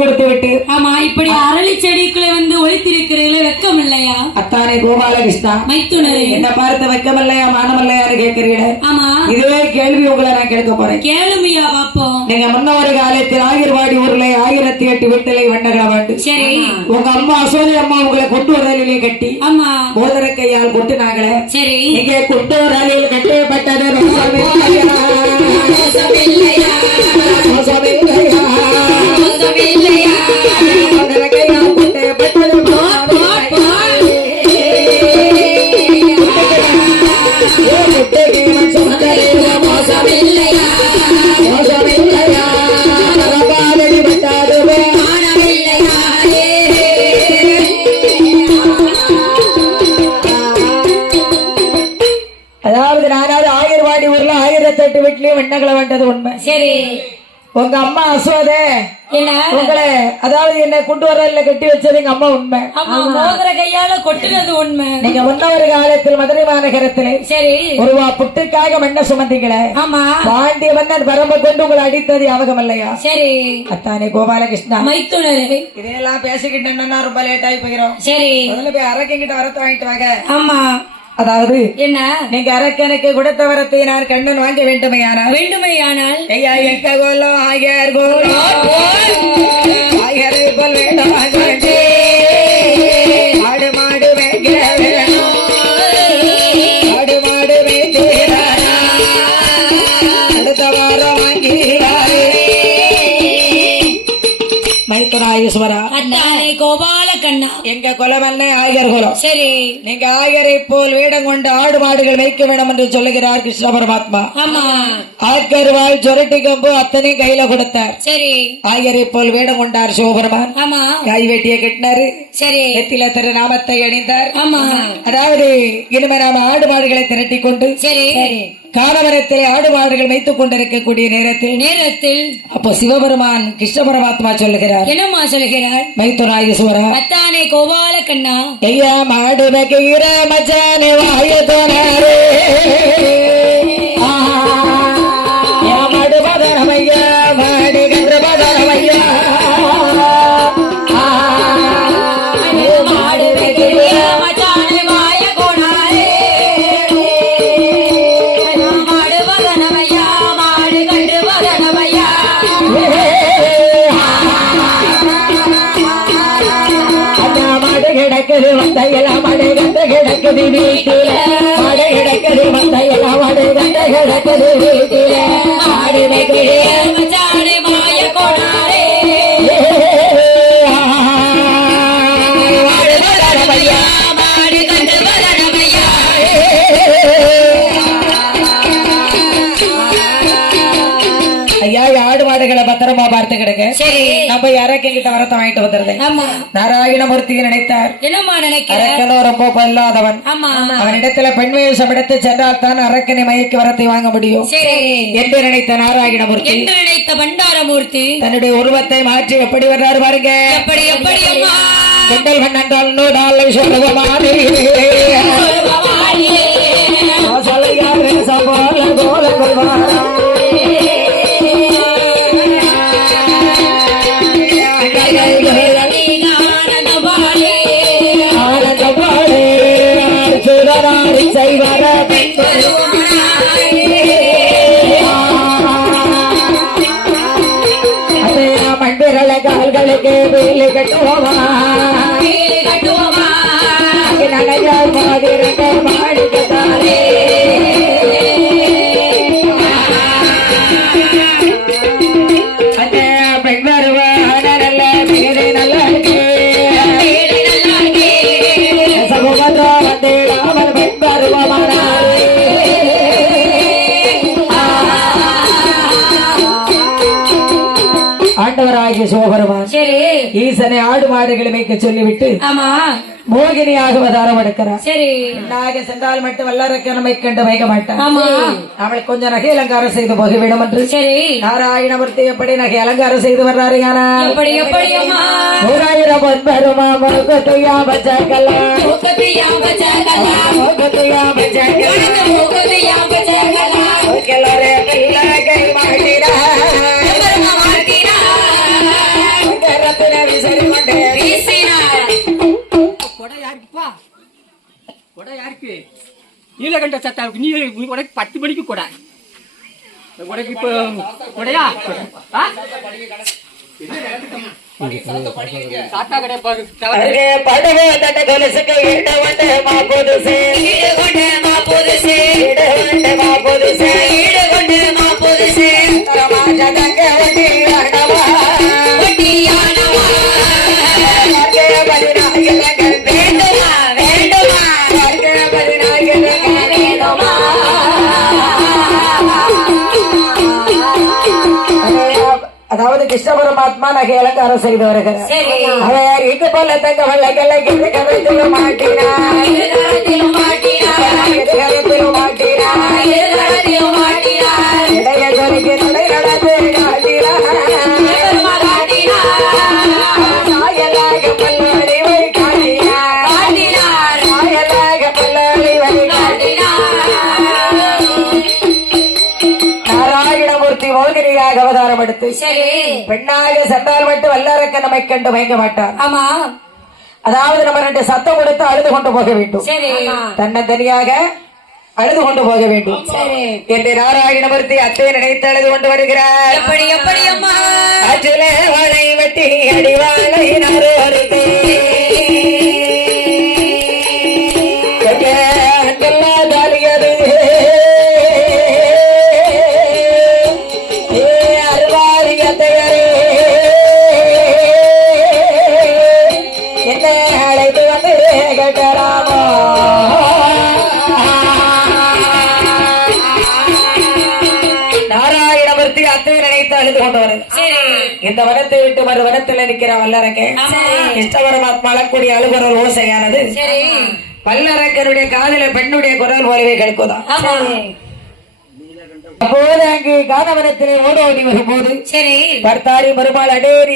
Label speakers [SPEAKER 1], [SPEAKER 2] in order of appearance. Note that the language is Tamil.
[SPEAKER 1] கொடுத்து விட்டு
[SPEAKER 2] ஆமா இப்படி அரளி செடிக்குள்ளே வந்து ஒழித்திருக்கிறீங்களே வெக்கம் இல்லையா
[SPEAKER 1] அத்தானே கோபாலகிருஷ்ணா
[SPEAKER 2] மைத்துனரே.
[SPEAKER 1] என்ன பார்த்து வைக்கமில்லையா மானமில்லையான்னு கேட்கிறீங்க
[SPEAKER 2] ஆமா.
[SPEAKER 1] இதுவே கேள்வி உங்களை நான் கேட்க போறேன்.
[SPEAKER 2] கேளுமையா பாப்போம்.
[SPEAKER 1] நீங்க முன்ன ஒரு காலத்தில் ஆயிரவாடி ஊர்ல ஆயிரத்தி எட்டு விட்டலை வண்ணகள வாண்டு
[SPEAKER 2] சரி.
[SPEAKER 1] உங்க அம்மா அசோதி அம்மா உங்களை கொண்டு வரலிலே கட்டி
[SPEAKER 2] ஆமா.
[SPEAKER 1] மோதிர கையால் கொட்டுனாங்களே?
[SPEAKER 2] சரி.
[SPEAKER 1] நீங்க கொண்டு வரலில் கட்டப்பட்டது அதாவது நானாவது ஆயிரவாடி ஊர்ல ஆயிரத்தி எட்டு வீட்லயும் வெண்ணகளை வந்தது உண்மை.
[SPEAKER 2] சரி.
[SPEAKER 1] உங்க அம்மா
[SPEAKER 2] என்ன?
[SPEAKER 1] உங்களை அதாவது என்ன கொண்டு வரல கட்டி வச்சது எங்க அம்மா உண்மை.
[SPEAKER 2] கையால கொட்டுனது உண்மை.
[SPEAKER 1] நீங்க முன்ன ஒரு காலத்தில் மதுரை மாநகரத்திலே
[SPEAKER 2] சரி.
[SPEAKER 1] ஒருவா புட்டுக்காக மண்ண சுமந்தீங்களே?
[SPEAKER 2] ஆமா.
[SPEAKER 1] பாண்டிய மன்னன் பரம்ப கொண்டு உங்களை அடித்தது ஞாபகம் இல்லையா?
[SPEAKER 2] சரி.
[SPEAKER 1] அத்தானே கோபாலகிருஷ்ணா.
[SPEAKER 2] மைத்துனரே.
[SPEAKER 1] இதெல்லாம் பேசிக்கிட்டேன்னா ரொம்ப லேட் ஆகி போகிறோம்
[SPEAKER 2] சரி.
[SPEAKER 1] முதல்ல போய் அரக்கிட்ட வரத்து வாங்கிட்டு வாங்க.
[SPEAKER 2] ஆமா.
[SPEAKER 1] அதாவது
[SPEAKER 2] என்ன?
[SPEAKER 1] நீங்க அரக்கனுக்கு கொடுத்த வரத்தை நான் கண்ணன் வாங்க வேண்டுமையானால்
[SPEAKER 2] வேண்டுமையானால்?
[SPEAKER 1] ஐயா எங்க கோலம் ஆயர் கோலம் கோல் வேண்டாம்.
[SPEAKER 2] கோபால கண்ணா
[SPEAKER 1] எங்க குலமல்ல ஆயர் குலம்.
[SPEAKER 2] சரி.
[SPEAKER 1] நீங்க ஆயரை போல் வேடம் கொண்டு ஆடு மாடுகள் மேய்க்க வேண்டும் என்று சொல்லுகிறார் கிருஷ்ண பரமாத்மா.
[SPEAKER 2] ஆமா.
[SPEAKER 1] ஆக்கருவாள் சொரட்டி கம்பு அத்தனை கையில கொடுத்தார்.
[SPEAKER 2] சரி.
[SPEAKER 1] ஆயரை போல் வேடம் கொண்டார் சிவபெருமான்.
[SPEAKER 2] ஆமா.
[SPEAKER 1] காய் வெட்டிய கட்டினாரு.
[SPEAKER 2] சரி.
[SPEAKER 1] நெத்தில திரு நாமத்தை அணிந்தார்.
[SPEAKER 2] ஆமா.
[SPEAKER 1] அதாவது இனிமே நாம ஆடு மாடுகளை திரட்டி கொண்டு
[SPEAKER 2] சரி.
[SPEAKER 1] காணவரத்தில் ஆடு மாடுகள் வைத்துக் கொண்டிருக்கக்கூடிய நேரத்தில்
[SPEAKER 2] நேரத்தில்
[SPEAKER 1] அப்போ சிவபெருமான் கிருஷ்ண பரமாத்மா சொல்லுகிறார்
[SPEAKER 2] என்னம்மா சொல்கிறார்
[SPEAKER 1] மைத்துராயசுவரா
[SPEAKER 2] அத்தானே கோபால கண்ணா.
[SPEAKER 1] ஐயா மாடு வைக்கிற மச்சானே வாய கிடக்குது வந்தையெல்லாம் மாடு கண்டு கிடக்குது வீட்டில. மாடு கிடக்குது வந்தையெல்லாம் மாடு கண்டு கிடக்குது வீட்டில. மாடு ஐயா ஆடு மாடுகளை பத்திரமா பார்த்து கிடக்கு.
[SPEAKER 2] சரி.
[SPEAKER 1] நம்ம அரக்கன் கிட்ட வரத்தை வாங்கிட்டு வந்துருது
[SPEAKER 2] ஆமா.
[SPEAKER 1] நாராயணமூர்த்தியை நினைத்தார்.
[SPEAKER 2] என்னம்மா நினைக்கிற?
[SPEAKER 1] அரக்கனோ ரொம்ப பொல்லாதவன்.
[SPEAKER 2] ஆமா.
[SPEAKER 1] அவனிடத்துல பெண் வேஷம் எடுத்து சென்றால் தான் அரக்கனை மயக்கி வரத்தை வாங்க முடியும்.
[SPEAKER 2] சரி.
[SPEAKER 1] என்று நினைத்த நாராயணமூர்த்தி
[SPEAKER 2] என்று நினைத்த பண்டாரமூர்த்தி
[SPEAKER 1] தன்னுடைய உருவத்தை மாற்றி எப்படி வர்றாரு பாருங்க.
[SPEAKER 2] எப்படி எப்படி அம்மா?
[SPEAKER 1] செண்டல் கண்ணன் நூடாலை சொல்லுவமானே
[SPEAKER 2] பவானியே. ஆனந்தபாலே. ಕಟ್ಟುವವ
[SPEAKER 1] ஈசனை ஆடு மாடுகளை மேய்க்க சொல்லிவிட்டு
[SPEAKER 2] ஆமா.
[SPEAKER 1] மோகினியாக அவதாரம் எடுக்கிறார்.
[SPEAKER 2] சரி.
[SPEAKER 1] நாக சென்றால் மட்டும் வல்லரக்கனமை கண்டு வைக்க மாட்டான்.
[SPEAKER 2] ஆமா.
[SPEAKER 1] அவள் கொஞ்சம் நகை அலங்காரம் செய்து போகவிடும் என்று.
[SPEAKER 2] சரி.
[SPEAKER 1] நாராயணமூர்த்தி எப்படி நகை அலங்காரம் செய்து வர்றாரு யானா?
[SPEAKER 2] எப்படி எப்படி அம்மா?
[SPEAKER 1] நூறாயிரம் பொன்பருமா
[SPEAKER 3] நீலகண்ட சத்தாவுக்கு நீ நீ உனக்கு பத்து மணிக்கு கூட உனக்கு இப்போ கொடையா ஆ? தாத்தா கடை பாரு.
[SPEAKER 1] அதாவது கிருஷ்ண பரமாத்மா நகை அலங்காரம் செய்து வருகிறார். அவர் இது போல தங்க வள்ளங்களை கருத்திலும் மாட்டினார் அவதாரம் எடுத்து பெண்ணாக சென்றால் மட்டும் வல்லரக்க நம்மை கண்டு மயங்க மாட்டார்.
[SPEAKER 2] ஆமா.
[SPEAKER 1] அதாவது நம்ம ரெண்டு சத்தம் கொடுத்து அழுது கொண்டு போக வேண்டும்.
[SPEAKER 2] சரி.
[SPEAKER 1] தன்னந்தனியாக அழுது கொண்டு போக வேண்டும். என்று நாராயணமூர்த்தி அத்தை நினைத்து அழுது கொண்டு வருகிறார்.
[SPEAKER 2] எப்படி எப்படி அம்மா?
[SPEAKER 1] அச்சுல வாழை வெட்டி அடிவாழை நாறு இந்த வனத்தை விட்டு மறு வனத்தில் இருக்கிற வல்லரங்க கிருஷ்ண பரமாத்மா அழக்கூடிய அழுகுரல் ஓசையானது. வல்லரக்கருடைய காதல பெண்ணுடைய குரல் போலவே கேட்குதான் அப்போது அங்கு காதவனத்திலே ஓடோடி வரும்போது
[SPEAKER 2] சரி.
[SPEAKER 1] பர்த்தாரி மறுமாள் அடேரி